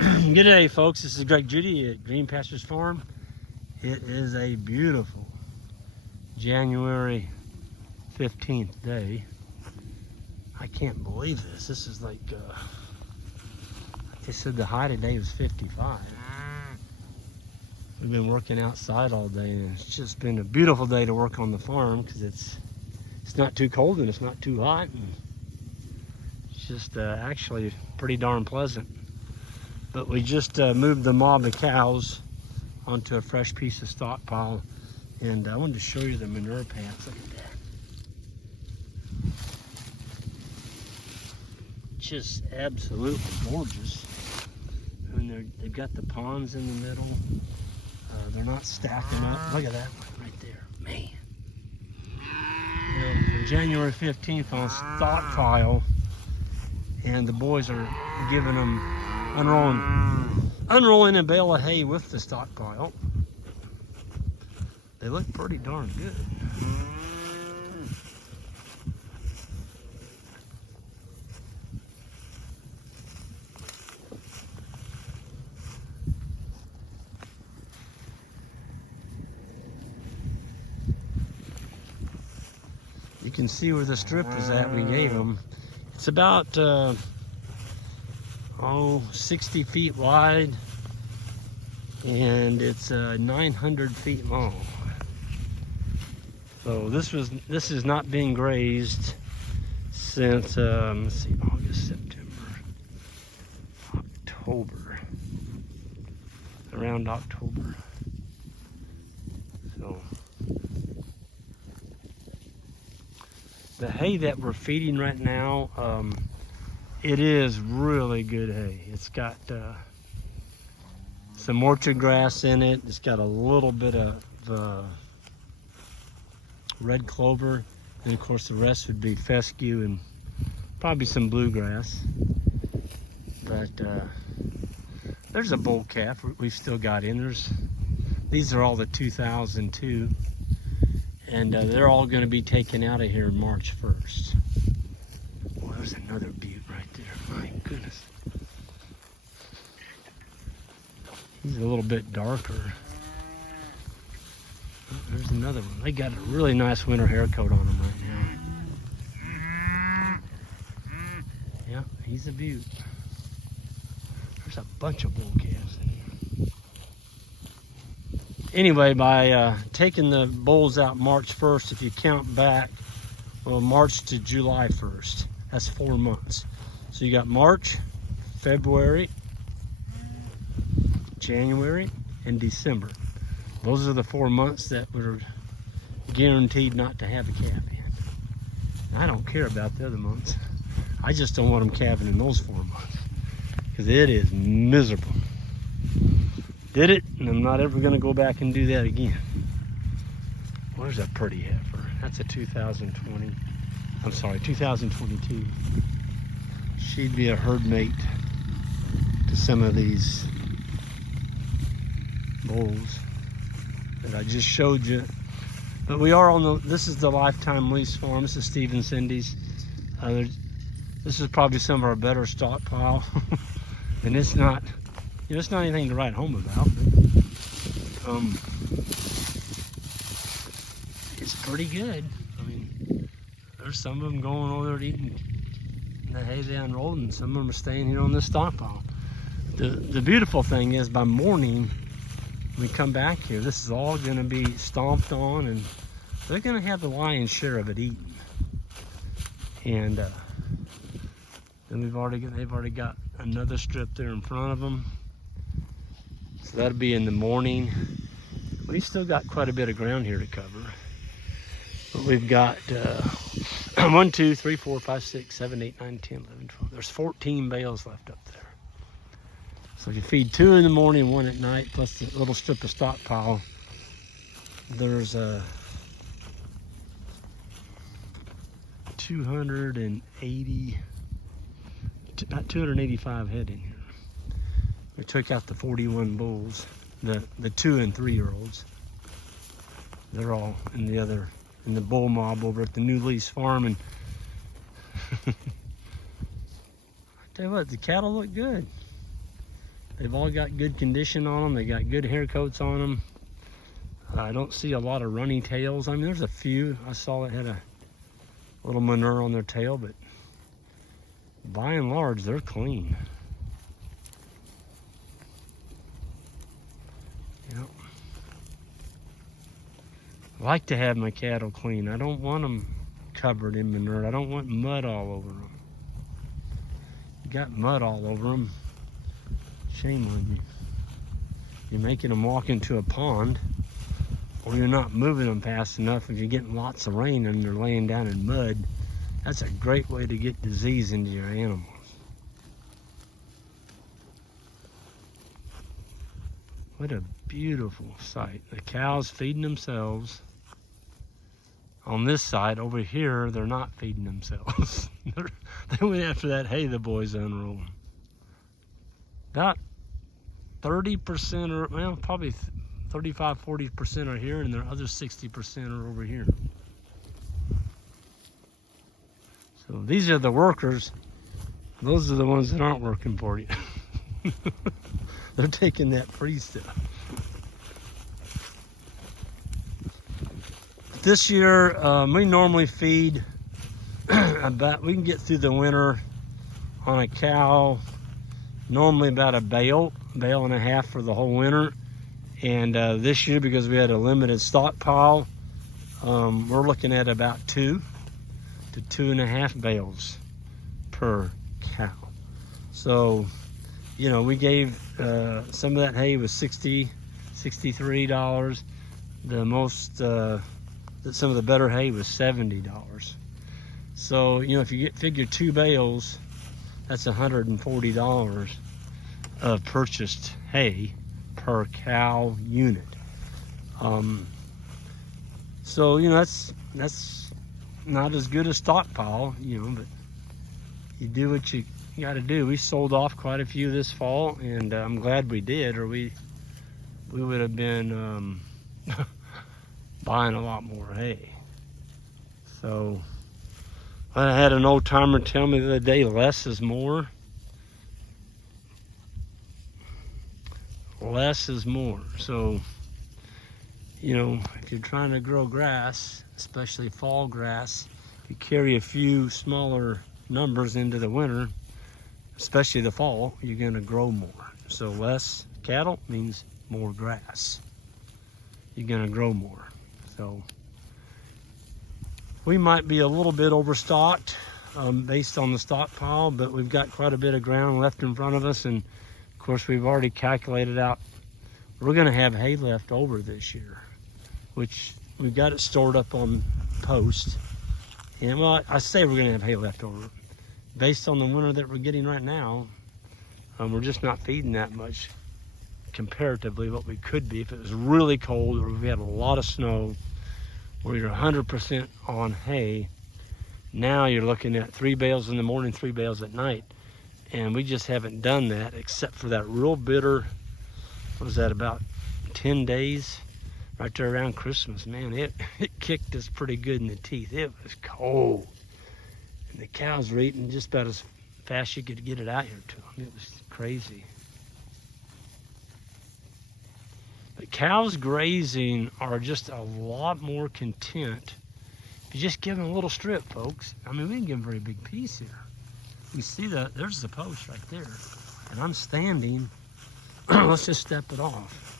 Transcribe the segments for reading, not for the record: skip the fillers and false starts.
G'day folks, this is Greg Judy at Green Pastures Farm. It is a beautiful January 15th day. I can't believe this. This is like they said the high today was 55. We've been working outside all day and it's just been a beautiful day to work on the farm because it's not too cold and it's not too hot. And it's just actually pretty darn pleasant. But we just moved the mob of cows onto a fresh piece of stockpile, and I wanted to show you the manure pads. Look at that. Just absolutely gorgeous. I mean, they've got the ponds in the middle. They're not stacking up. Look at that one right there. Man. You know, for January 15th on stockpile, and the boys are giving them unrolling a bale of hay with the stockpile. They look pretty darn good. You can see where the strip is at we gave them. It's about 60 feet wide, and it's 900 feet long. So this is not being grazed since let's see, August, September, October, around October. So the hay that we're feeding right now, it is really good hay. It's got some orchard grass in it. It's got a little bit of red clover. And of course the rest would be fescue and probably some bluegrass. But there's a bull calf we've still got in. These are all the 2002. And they're all gonna be taken out of here March 1st. Well, there's another butte right there. My goodness. He's a little bit darker. Oh, there's another one. They got a really nice winter hair coat on him right now. Yeah, he's a butte. There's a bunch of bull calves in here. Anyway, by taking the bulls out March 1st, if you count back, well, March to July 1st, that's 4 months. So you got March, February, January, and December. Those are the 4 months that we're guaranteed not to have a calf in. I don't care about the other months. I just don't want them calving in those 4 months because it is miserable. Did it, and I'm not ever going to go back and do that again. Well, there's a pretty heifer. That's a 2020. I'm sorry, 2022. She'd be a herd mate to some of these bulls that I just showed you. But we are on this is the Lifetime Lease Farm. This is Steve and Cindy's. This is probably some of our better stockpile. And it's not, it's not anything to write home about. But, it's pretty good. I mean, there's some of them going over there eating the hay they unrolled, and some of them are staying here on this stockpile. The beautiful thing is, by morning, when we come back here, this is all going to be stomped on, and they're going to have the lion's share of it eaten. And then they've already got another strip there in front of them. So that'll be in the morning. We've still got quite a bit of ground here to cover. But we've got 1, 2, 3, 4, 5, 6, 7, 8, 9, 10, 11, 12. There's 14 bales left up there. So if you feed 2 in the morning, 1 at night, plus the little strip of stockpile, there's a 280, about 285 head in here. We took out the 41 bulls, the 2 and 3 year olds. They're all in the bull mob over at the new lease farm. And I tell you what, the cattle look good. They've all got good condition on them. They got good hair coats on them. I don't see a lot of runny tails. I mean, there's a few I saw that had a little manure on their tail, but by and large, they're clean. Yep. I like to have my cattle clean. I don't want them covered in manure. I don't want mud all over them. You got mud all over them, shame on you. You're making them walk into a pond, or you're not moving them fast enough. If you're getting lots of rain and they're laying down in mud, that's a great way to get disease into your animals. What a beautiful sight. The cows feeding themselves. On this side, over here, they're not feeding themselves. They went after that hay the boys unrolled. About 30% or, well, probably 35, 40% are here, and the other 60% are over here. So these are the workers. Those are the ones that aren't working for you. They're taking that free stuff. This year, we normally feed we can get through the winter on a cow, normally about a bale and a half for the whole winter. And this year, because we had a limited stockpile, we're looking at about 2 to 2.5 bales per cow. So, you know, we gave some of that hay was $63. The most, some of the better hay was $70. So, you know, if you figure 2 bales, that's $140 of purchased hay per cow unit. So, you know, that's not as good as stockpile, you know, but you do what you got to do. We sold off quite a few this fall, and I'm glad we did, or we would have been buying a lot more hay. So I had an old timer tell me the other day, less is more. Less is more. So, you know, if you're trying to grow grass, especially fall grass, you carry a few smaller numbers into the winter, especially the fall, you're going to grow more. So less cattle means more grass. You're going to grow more. So we might be a little bit overstocked based on the stockpile, but we've got quite a bit of ground left in front of us, and of course we've already calculated out we're going to have hay left over this year, which we've got it stored up on post. And well, I say we're going to have hay left over. Based on the winter that we're getting right now, we're just not feeding that much comparatively what we could be if it was really cold or if we had a lot of snow where you're 100% on hay. Now you're looking at 3 bales in the morning, 3 bales at night. And we just haven't done that except for that real bitter, what was that, about 10 days right there around Christmas. Man, it kicked us pretty good in the teeth. It was cold. And the cows were eating just about as fast as you could get it out here to them. It was crazy. But cows grazing are just a lot more content if you just give them a little strip, folks. I mean, we can give them a very big piece here. You see that? There's the post right there. And I'm standing. Let's just step it off.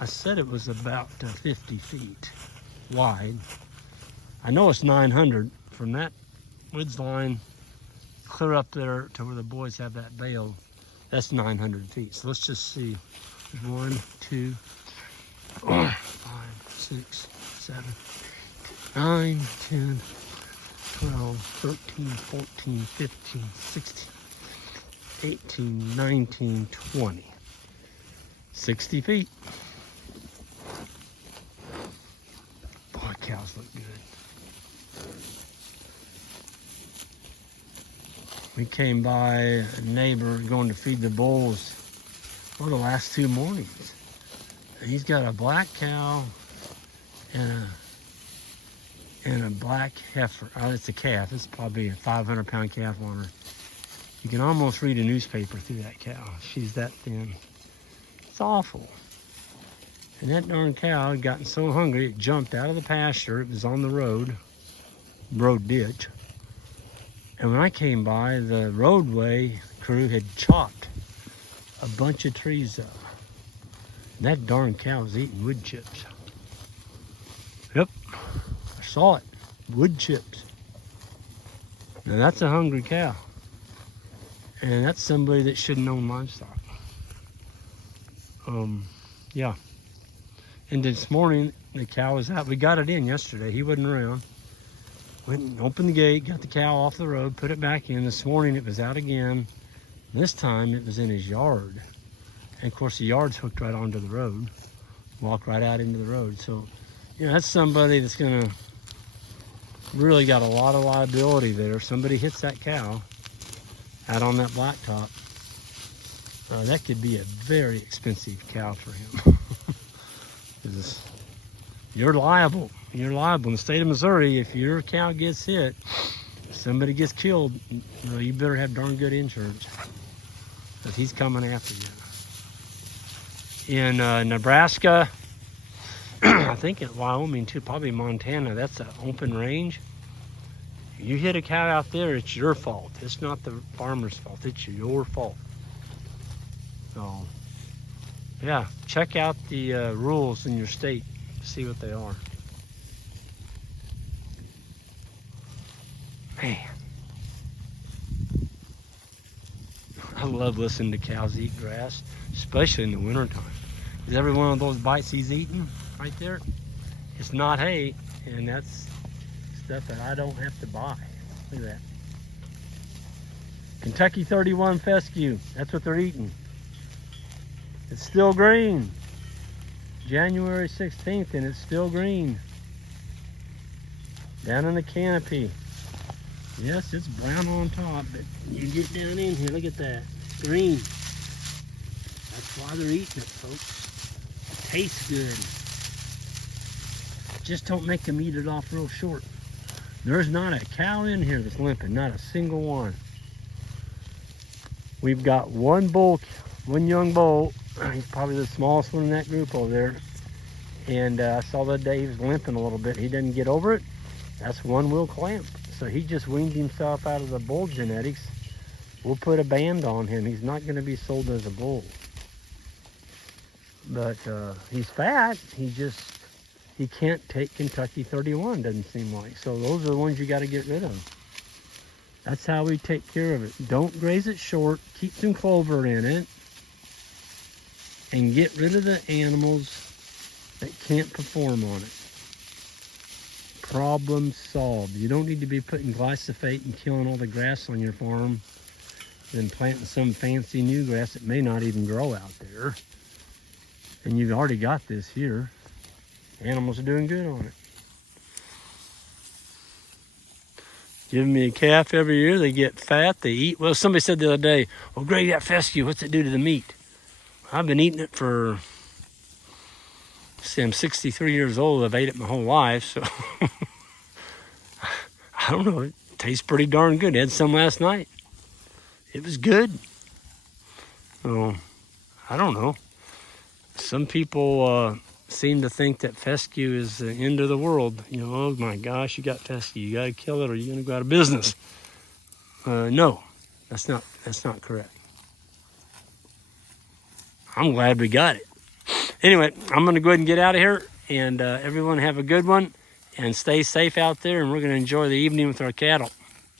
I said it was about 50 feet wide. I know it's 900 from that width line clear up there to where the boys have that bale. That's 900 feet. So let's just see. 1, 2, 4, 5, 6, 7, 9, 10, 12, 13, 14, 15, 16, 18, 19, 20. 60 feet. Boy, cows look good. We came by a neighbor going to feed the bulls for the last 2 mornings. And he's got a black cow and a black heifer. Oh, it's a calf. It's probably a 500-pound calf on her. You can almost read a newspaper through that cow. She's that thin. It's awful. And that darn cow had gotten so hungry, it jumped out of the pasture. It was on the road ditch. And when I came by, the roadway crew had chopped a bunch of trees up. And that darn cow was eating wood chips. Yep, I saw it. Wood chips. Now that's a hungry cow. And that's somebody that shouldn't own livestock. Yeah. And this morning, the cow was out. We got it in yesterday. He wasn't around. Went and opened the gate, got the cow off the road, put it back in. This morning, it was out again. This time, it was in his yard. And of course, the yard's hooked right onto the road. Walk right out into the road. So, you know, that's somebody that's gonna really got a lot of liability there. If somebody hits that cow out on that blacktop, that could be a very expensive cow for him. Because you're liable. You're liable. In the state of Missouri, if your cow gets hit, if somebody gets killed, you better have darn good insurance. Because he's coming after you. In Nebraska, I think in Wyoming too, probably Montana, that's an open range. You hit a cow out there, it's your fault. It's not the farmer's fault. It's your fault. So, yeah, check out the rules in your state. See what they are. Man, I love listening to cows eat grass, especially in the wintertime. Because every one of those bites he's eating right there, it's not hay, and that's stuff that I don't have to buy. Look at that. Kentucky 31 fescue, that's what they're eating. It's still green. January 16th and it's still green. Down in the canopy. Yes, it's brown on top, but you get down in here, look at that. Green. That's why they're eating it, folks. It tastes good. Just don't make them eat it off real short. There's not a cow in here that's limping, not a single one. We've got one young bull. He's probably the smallest one in that group over there. And I saw the other day he was limping a little bit. He didn't get over it. That's one wheel clamp. So he just weaned himself out of the bull genetics. We'll put a band on him. He's not going to be sold as a bull. But he's fat. He can't take Kentucky 31, doesn't seem like. So those are the ones you got to get rid of. That's how we take care of it. Don't graze it short. Keep some clover in it. And get rid of the animals that can't perform on it. Problem solved. You don't need to be putting glyphosate and killing all the grass on your farm, then planting some fancy new grass that may not even grow out there. And you've already got this here. Animals are doing good on it. Give me a calf every year, they get fat, they eat. Well, somebody said the other day, well, Greg, that fescue, what's it do to the meat? I've been eating it for, see, I'm 63 years old. I've ate it my whole life, so I don't know. It tastes pretty darn good. I had some last night. It was good. So, I don't know. Some people seem to think that fescue is the end of the world. You know, oh my gosh, you got fescue. You got to kill it or you're going to go out of business. No, that's not correct. I'm glad we got it. Anyway, I'm going to go ahead and get out of here. And everyone have a good one. And stay safe out there. And we're going to enjoy the evening with our cattle.